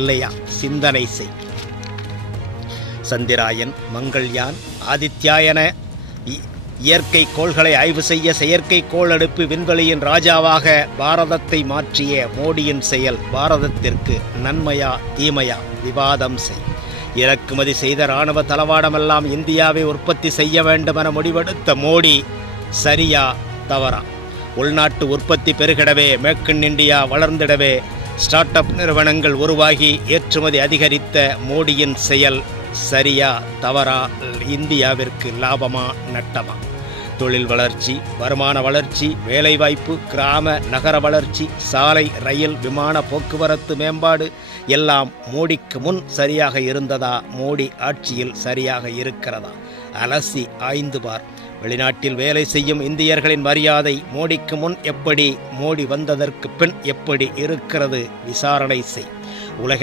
இல்லையா? சிந்தனை செய். சந்திராயன், மங்கள்யான், ஆதித்யாயன இயற்கை கோள்களை ஆய்வு செய்ய செயற்கைக்கோள் அடுப்பு விண்வெளியின் ராஜாவாக பாரதத்தை மாற்றிய மோடியின் செயல் பாரதத்திற்கு நன்மையா தீமையா? விவாதம் செய். இறக்குமதி செய்த இராணுவ தளவாடமெல்லாம் இந்தியாவை உற்பத்தி செய்ய வேண்டும் என முடிவெடுத்த மோடி சரியா தவறா? உள்நாட்டு உற்பத்தி பெருகிடவே, மேக் இன் இண்டியா வளர்ந்திடவே ஸ்டார்ட் அப் நிறுவனங்கள் உருவாகி ஏற்றுமதி அதிகரித்த மோடியின் செயல் சரியா தவறா? இந்தியாவிற்கு லாபமா நட்டமா? தொழில் வளர்ச்சி, வருமான வளர்ச்சி, வேலைவாய்ப்பு, கிராம நகர வளர்ச்சி, சாலை, ரயில், விமான போக்குவரத்து மேம்பாடு எல்லாம் மோடிக்கு முன் சரியாக இருந்ததா? மோடி ஆட்சியில் சரியாக இருக்கிறதா? அலசி ஆய்ந்து பார். வெளிநாட்டில் வேலை செய்யும் இந்தியர்களின் மரியாதை மோடிக்கு முன் எப்படி, மோடி வந்ததற்கு பின் எப்படி இருக்கிறது? விசாரணை செய். உலக